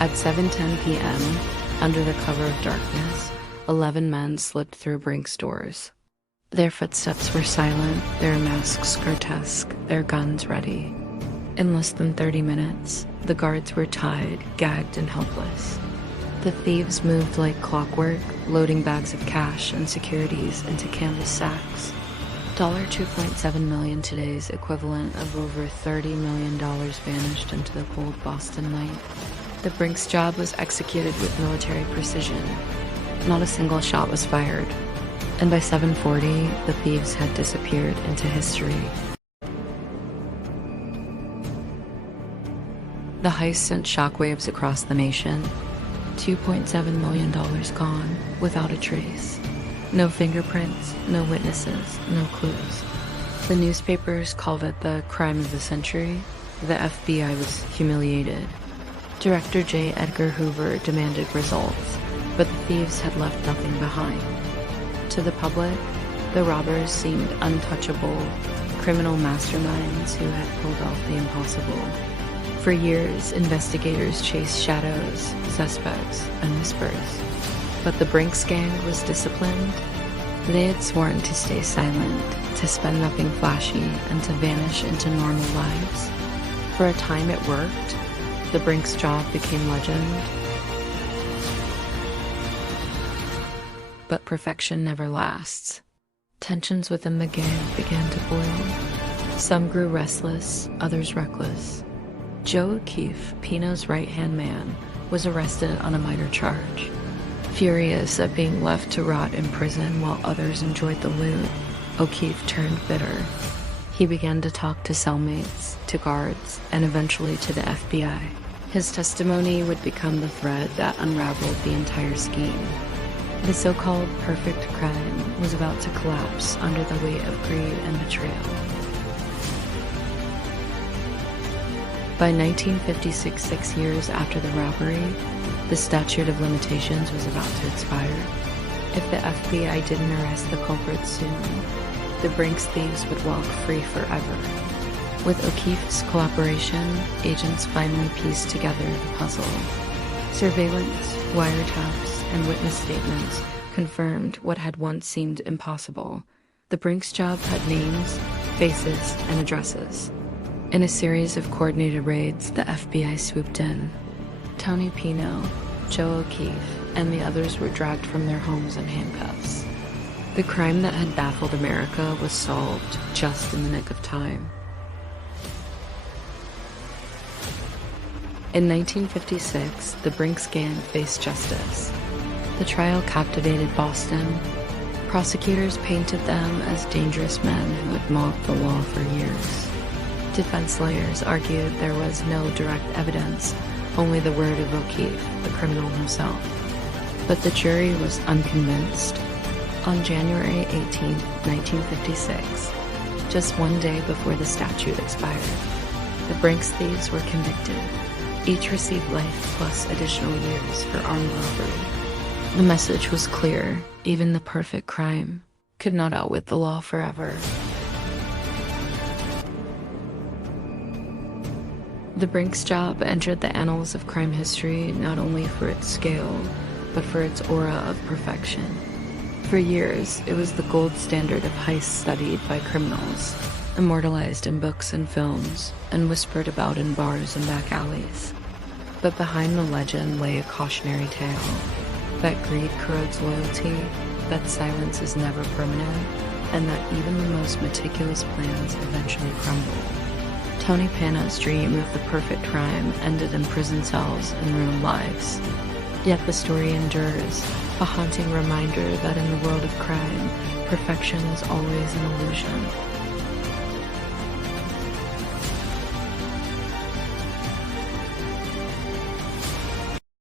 At 7:10 p.m., under the cover of darkness, 11 men slipped through Brinks' doors. Their footsteps were silent, their masks grotesque, their guns ready. In less than 30 minutes, the guards were tied, gagged, and helpless. The thieves moved like clockwork, loading bags of cash and securities into canvas sacks. $2.7 million today's equivalent of over $30 million vanished into the cold Boston night. The Brinks job was executed with military precision. Not a single shot was fired. And by 7:40, the thieves had disappeared into history. The heist sent shockwaves across the nation. $2.7 million gone, without a trace. No fingerprints, no witnesses, no clues. The newspapers called it the crime of the century. The FBI was humiliated. Director J. Edgar Hoover demanded results, but the thieves had left nothing behind. To the public, the robbers seemed untouchable, criminal masterminds who had pulled off the impossible. For years, investigators chased shadows, suspects, and whispers. But the Brinks gang was disciplined. They had sworn to stay silent, to spend nothing flashy, and to vanish into normal lives. For a time it worked. The Brinks job became legend. But perfection never lasts. Tensions within the gang began to boil. Some grew restless, others reckless. Joe O'Keefe, Pino's right-hand man, was arrested on a minor charge. Furious at being left to rot in prison while others enjoyed the loot, O'Keefe turned bitter. He began to talk to cellmates, to guards, and eventually to the FBI. His testimony would become the thread that unraveled the entire scheme. The so-called perfect crime was about to collapse under the weight of greed and betrayal. By 1956, 6 years after the robbery, the statute of limitations was about to expire. If the FBI didn't arrest the culprits soon, the Brinks thieves would walk free forever. With O'Keefe's cooperation, agents finally pieced together the puzzle. Surveillance, wiretaps, and witness statements confirmed what had once seemed impossible. The Brinks job had names, faces, and addresses. In a series of coordinated raids, the FBI swooped in. Tony Pino, Joe O'Keefe, and the others were dragged from their homes in handcuffs. The crime that had baffled America was solved just in the nick of time. In 1956, the Brinks gang faced justice. The trial captivated Boston. Prosecutors painted them as dangerous men who had mocked the law for years. Defense lawyers argued there was no direct evidence, only the word of O'Keefe, the criminal himself. But the jury was unconvinced. On January 18, 1956, just one day before the statute expired, the Brinks thieves were convicted. Each received life plus additional years for armed robbery. The message was clear: even the perfect crime could not outwit the law forever. The Brinks job entered the annals of crime history not only for its scale, but for its aura of perfection. For years, it was the gold standard of heists studied by criminals, immortalized in books and films, and whispered about in bars and back alleys. But behind the legend lay a cautionary tale, that greed corrodes loyalty, that silence is never permanent, and that even the most meticulous plans eventually crumble. Tony Pino's dream of the perfect crime ended in prison cells and ruined lives. Yet the story endures, a haunting reminder that in the world of crime, perfection is always an illusion.